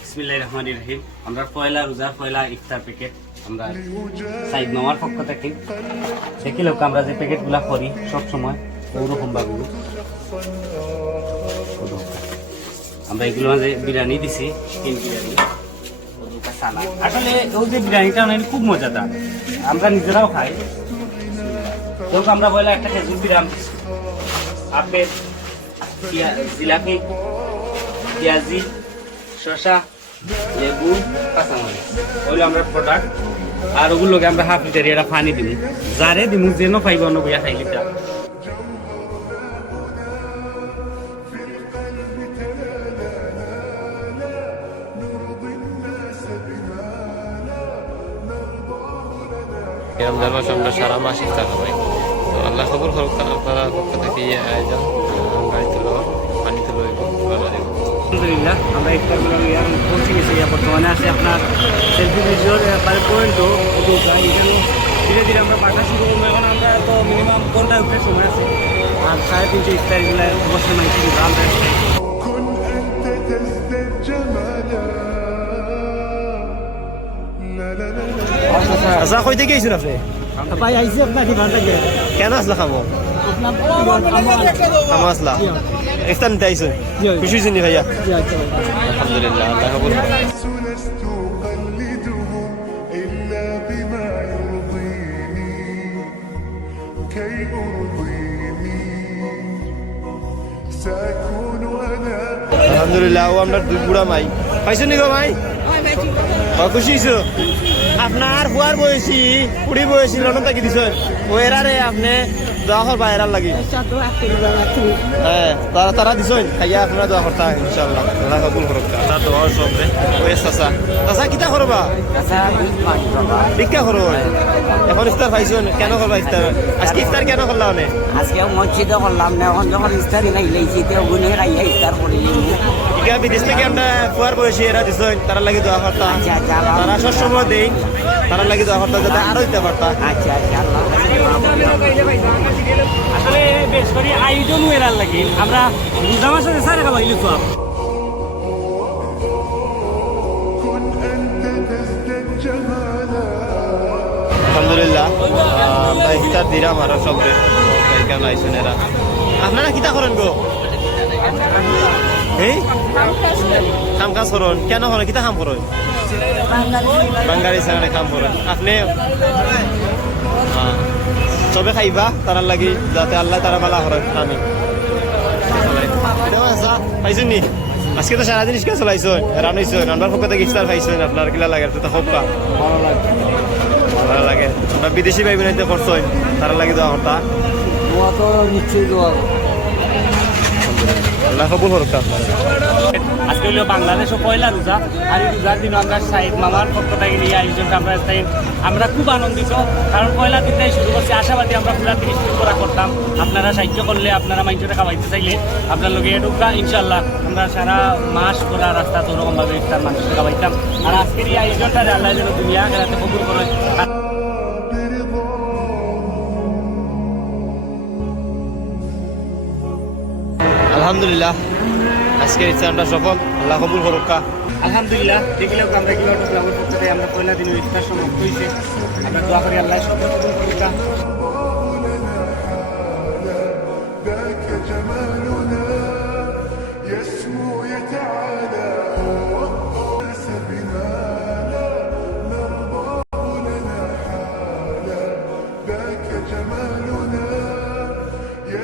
বিসমিল্লাহির রহমানির রহিম। আমরা পয়লা রোজার পয়লা ইফতার প্যাকেট আমরা সাইদ মামার পক্ষ থেকে দেখি লোক আমরা যে প্যাকেটগুলা করি সব সময় ওরকম ভাবে আমরা এগুলো মাঝে বিরিয়ানি দিছি, চিকেন বিরিয়ানি, আসলে ওই যে বিরিয়ানিটা অনেক খুব মজাদার, আমরা নিজেরাও খাই। যেহেতু আমরা পয়লা একটা খেজুর দিলাম, আপেল, জিলাপি, পেঁয়াজি, শসা, লেবু, কাঁচামরিচ ওইগুলো আমরা প্রোডাক্ট। আর ওগুলোকে আমরা হাফ লিটার এটা পানি দিব, যারে দিব যেন পাইব অন্য বইয়া খাই লিটার। রমজান মাসে আমরা সারা মাস ইফতার করি। তো আল্লাহ কবুল হোক, আপনারা পক্ষ থেকে এই আয়োজন পানি তুলো এবং আলহামদুলিল্লাহ আমরা ইফতারগুলো পৌঁছে গেছি। বর্তমানে আছে আপনার সেলফি ভিডিওর পয়েন্টও এখানে ধীরে ধীরে আমরা পাঠা শুরু করবো। এখন আমরা তো মিনিমাম ঘন্টা উপরে সময় আছে, আর 3:30 ইফতারগুলো অবশ্যই মাইছি আমরা আচ্ছা কই থেকে আইছেন আপনি? ভাই আইছি আপনাকে ভালো লাগে। কেন আসলা খামো? খামো আসলা ইফতার নিতে আইছেন? খুশি হয়েছেন নি ভাইয়া? আলহামদুলিল্লাহ, আল্লাহ কবুল করুন। আলহামদুলিল্লাহ, ও আমরা দুই বুড়া মাই পাইছেন নি গো ভাই? খুশি হয়েছো? আপনার বুয়ার বয়সী কুড়ি বয়সী লন্ডন থাকি দিছ ও এরারে আপনি দোয়া করবা এরার লাগি। হ্যাঁ তারা দিছেন খাইয়া আপনারা দোয়া করতা ইনশাআল্লাহ, আল্লাহ কবুল করুক। তার দোয়া সবরে ওই চাচা চাচা কিতা করবা? ভিক্ষা করো। এখন ইফতার পাইছেন, কেন করবা ইফতার? আজকে ইফতার কেন করলা? মানে আজকে মসজিদে করলাম না, এখন যখন ইফতার নাই লাইছি তো গুনে খাইয়া ইফতার করি। ইকা বিদেশ থেকে আমরা ফুয়ার বয়সী এরা দিছেন, তারা লাগি দোয়া করতা। তারা সবসময় দেই, তারা লাগি দোয়া করতা যাতে আরো দিতে পারতা। আচ্ছা আচ্ছা আসলে বেশ করে আয়োজন এরার লাগে আমরা রোজা মাসে সারে খাবাইলি তো আলহামদুলিল্লাহ আমরা ইফতার দিলাম আরো সবরে কেন আইসেন এরা। আপনারা কিতা করেন গো? এই কাম কাজ করেন কেন করেন? কিতা কাম করেন? বাঙালি সেখানে কাম করেন আপনি? সবে খাইবা তারার লাগি যাতে আল্লাহ তারা মালা করেন। আমি পাইছেন নি আজকে তো সারাদিন ইস্কা চলাইছেন, রান্নাইছেন, রান্নার পক্ষ থেকে ইফতার খাইছেন। আপনার কিলা লাগে? তো হোক ভালো লাগে। আমরা বিদেশি ভাই বোনাইতে করছেন, তারা লাগি দেওয়া কথা আল্লাহ কবুল করুক। আজকে হলো বাংলাদেশও পয়লা রোজা, আর এই রোজার দিন আমরা সাইদ মামার পক্ষ থেকে নিয়ে আয়োজনটা আমরা খুব আনন্দিত, কারণ পয়লা দিনটাই শুরু করছি। আশাবাদী আমরা পুরা 30 দিন করা করতাম। আপনারা সাহায্য করলে, আপনারা মাইন্ডটা খাওয়াইতে চাইলে আপনার লোকে ঢুকা ইনশাল্লাহ আমরা সারা মাস করা রাস্তা তো ওরকমভাবে ইফতার মানুষকে খাওয়াইতাম। আর আজকের এই আয়োজনটা আল্লাহ যেন দুনিয়া খেলাতে কবুল করে। আলহামদুলিল্লাহ আজকের ইফতারটা সফল, আল্লাহ কবুল করুক। আলহামদুলিল্লাহ দেখিলেও আমরা কিভাবে পক্ষ থেকে আমরা পয়লা দিনের ইফতার সমাপ্ত হয়েছে। আমরা দোয়া করি আল্লাহ সব কবুল করুক।